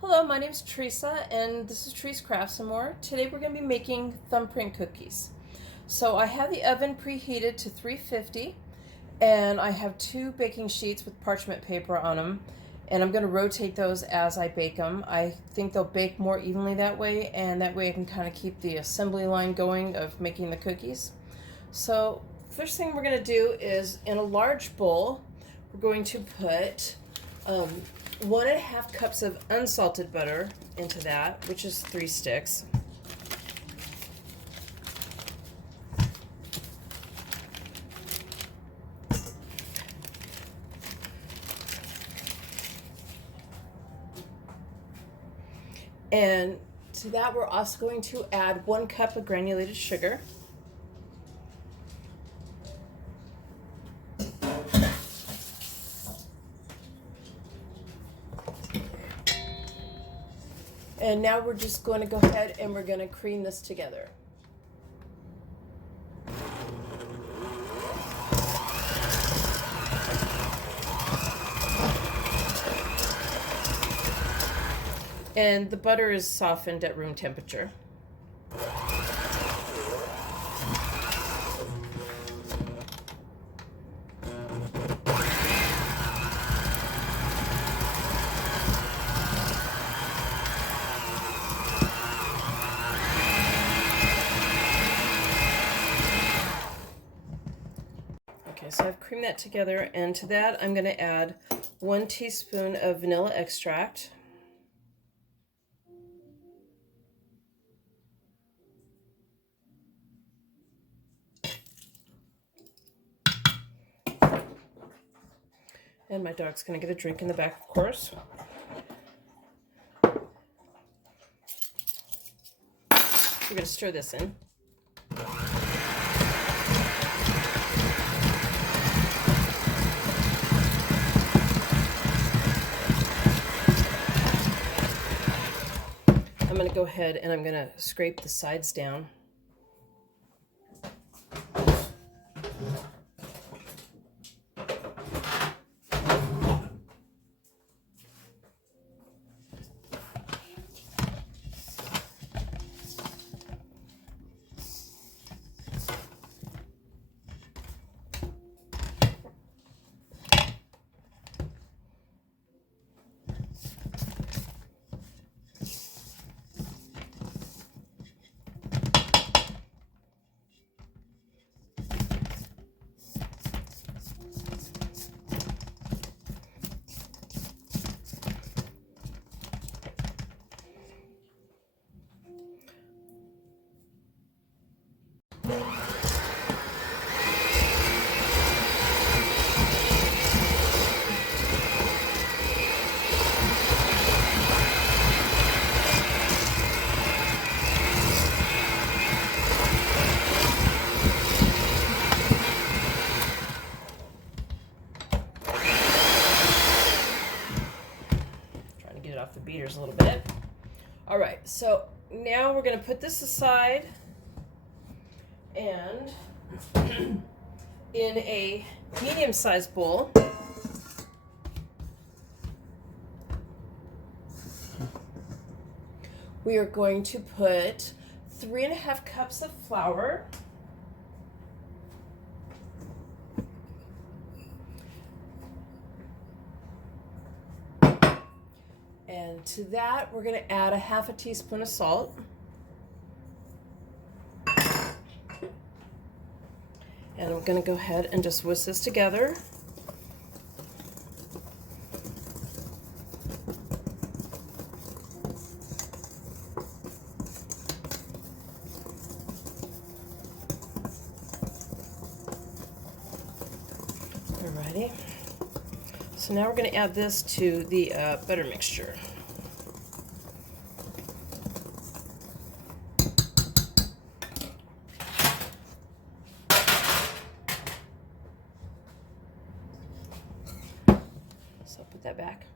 Hello, my name is Teresa, and this is Teresa Crafts and More. Today we're going to be making thumbprint cookies. So I have the oven preheated to 350, and I have two baking sheets with parchment paper on them, and I'm going to rotate those as I bake them. I think they'll bake more evenly that way, and that way I can kind of keep the assembly line going of making the cookies. So first thing we're going to do is, in a large bowl, we're going to put 1.5 cups of unsalted butter into that, which is 3 sticks. And to that we're also going to add 1 cup of granulated sugar. And now we're just going to go ahead and we're going to cream this together. And the butter is softened at room temperature. Okay, so I've creamed that together, and to that I'm going to add 1 teaspoon of vanilla extract. And my dog's going to get a drink in the back, of course. We're going to stir this in. I'm going to go ahead and I'm going to scrape the sides down. Off the beaters a little bit. All right, so now we're going to put this aside, and in a medium-sized bowl we are going to put 3.5 cups of flour, and to that we're going to add 1/2 teaspoon of salt. And I'm going to go ahead and just whisk this together. Alrighty. So now we're going to add this to the butter mixture. So I'll put that back.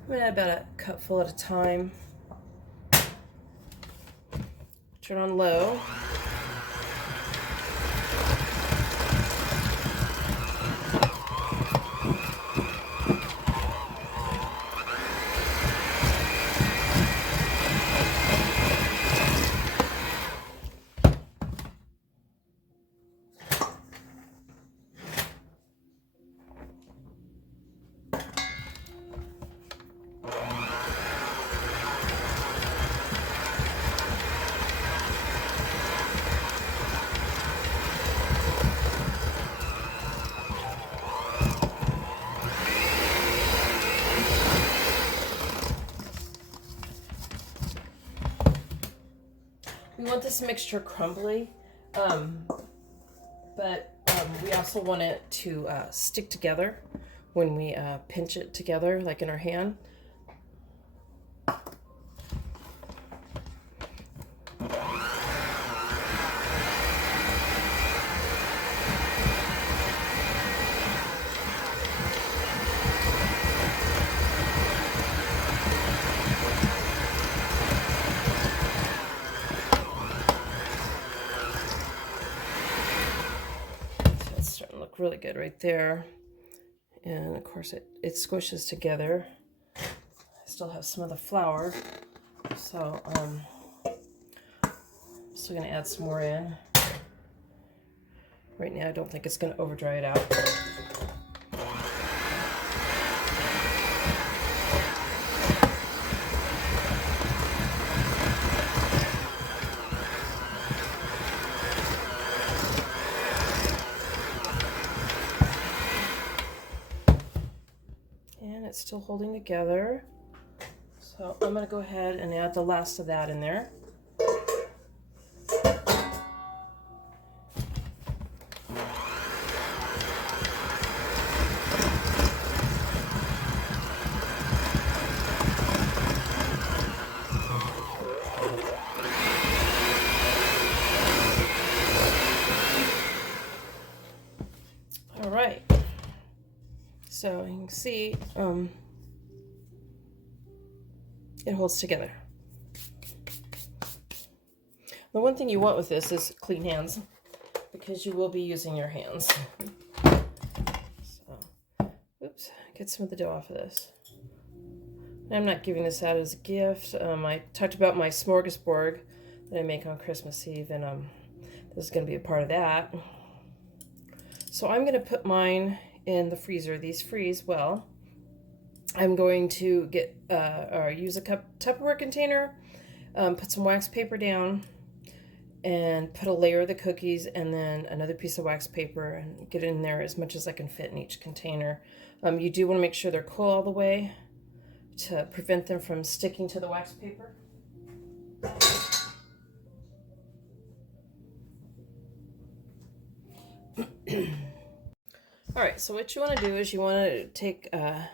I'm going to add about a cupful at a time. Turn on low. We want this mixture crumbly, but we also want it to stick together when we pinch it together, like in our hand. Look really good right there, and of course it squishes together. I still have some of the flour, so I'm still going to add some more in. Right now I don't think it's going to over dry it out. It's still holding together, so I'm going to go ahead and add the last of that in there. All right. So you can see it holds together. The one thing you want with this is clean hands, because you will be using your hands. So, oops, get some of the dough off of this. I'm not giving this out as a gift. I talked about my smorgasbord that I make on Christmas Eve, and this is going to be a part of that. So I'm going to put mine in the freezer. These freeze well. I'm going to get or use a Tupperware container, put some wax paper down, and put a layer of the cookies and then another piece of wax paper, and get in there as much as I can fit in each container. You do want to make sure they're cool all the way to prevent them from sticking to the wax paper. All right, so what you want to do is you want to take a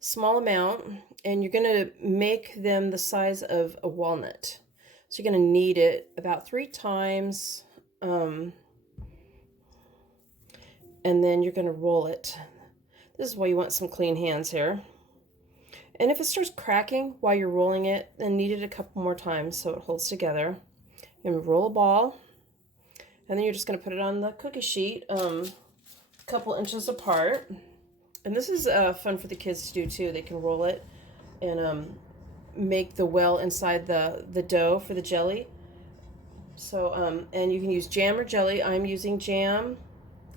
small amount, and you're going to make them the size of a walnut. So you're going to knead it about 3 times, and then you're going to roll it. This is why you want some clean hands here. And if it starts cracking while you're rolling it, then knead it a couple more times so it holds together. And roll a ball, and then you're just going to put it on the cookie sheet, a couple inches apart. And this is fun for the kids to do too. They can roll it and make the well inside the dough for the jelly. So, and you can use jam or jelly. I'm using jam,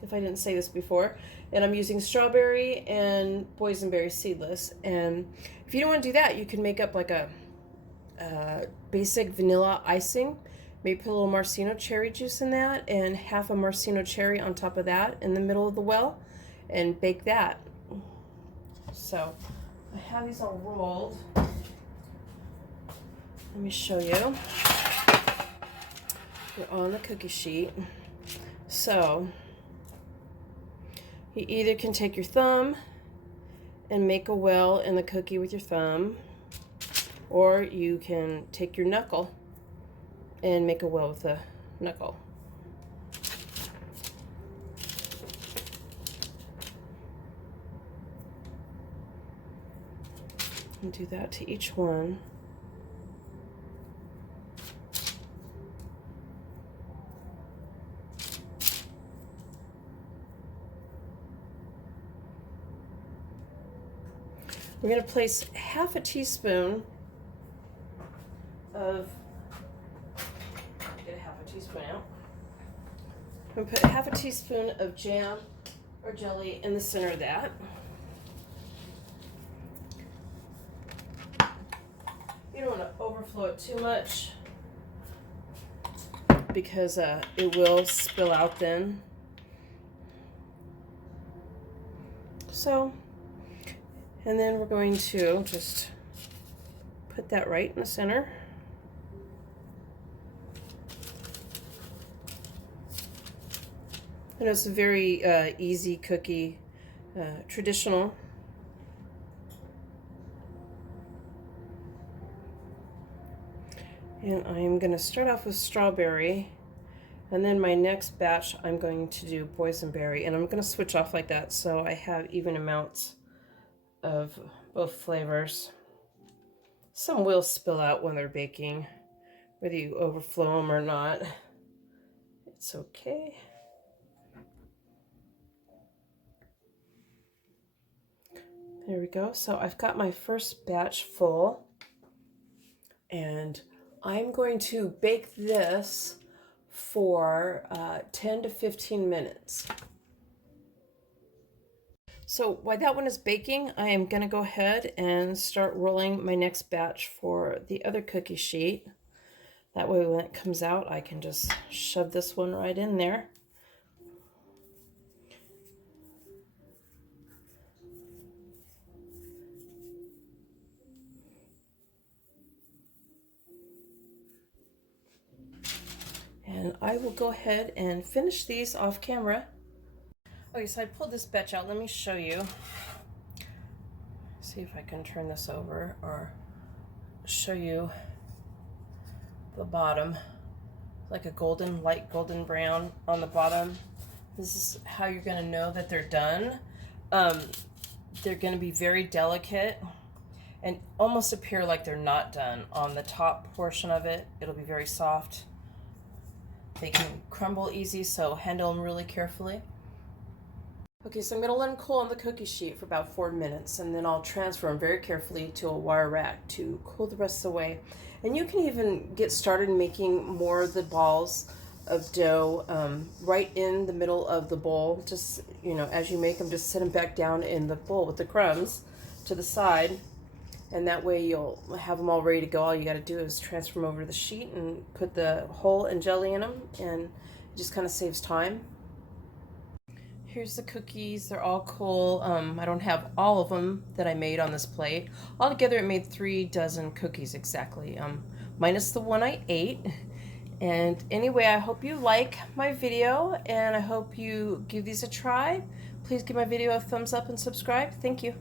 if I didn't say this before. And I'm using strawberry and boysenberry seedless. And if you don't want to do that, you can make up like a basic vanilla icing. Maybe put a little maraschino cherry juice in that, and half a maraschino cherry on top of that in the middle of the well, and bake that. So I have these all rolled. Let me show you. They're on the cookie sheet. So you either can take your thumb and make a well in the cookie with your thumb, or you can take your knuckle and make a well with the knuckle. And do that to each one. We're going to place half a teaspoon of, get a half a teaspoon out. I'm going to put half a teaspoon of jam or jelly in the center of that. You don't want to overflow it too much because it will spill out then. So, and then we're going to just put that right in the center. And it's a very easy cookie, traditional. And I'm going to start off with strawberry, and then my next batch I'm going to do boysenberry, and I'm going to switch off like that so I have even amounts of both flavors. Some will spill out when they're baking, whether you overflow them or not. It's okay. There we go. So I've got my first batch full, and I'm going to bake this for 10 to 15 minutes. So while that one is baking, I am going to go ahead and start rolling my next batch for the other cookie sheet. That way when it comes out, I can just shove this one right in there. And I will go ahead and finish these off camera. Okay, so I pulled this batch out. Let me show you. See if I can turn this over or show you the bottom. Like a golden, light golden brown on the bottom. This is how you're gonna know that they're done. They're gonna be very delicate and almost appear like they're not done. On the top portion of it, it'll be very soft. They can crumble easy, so handle them really carefully. Okay, so I'm going to let them cool on the cookie sheet for about 4 minutes, and then I'll transfer them very carefully to a wire rack to cool the rest of the way. And you can even get started making more of the balls of dough right in the middle of the bowl. Just, you know, as you make them, just set them back down in the bowl with the crumbs to the side. And that way you'll have them all ready to go. All you got to do is transfer them over to the sheet and put the hole and jelly in them, and it just kind of saves time. Here's the cookies. They're all cool. I don't have all of them that I made on this plate. Altogether, it made 3 dozen cookies exactly, minus the one I ate. And anyway, I hope you like my video, and I hope you give these a try. Please give my video a thumbs up and subscribe. Thank you.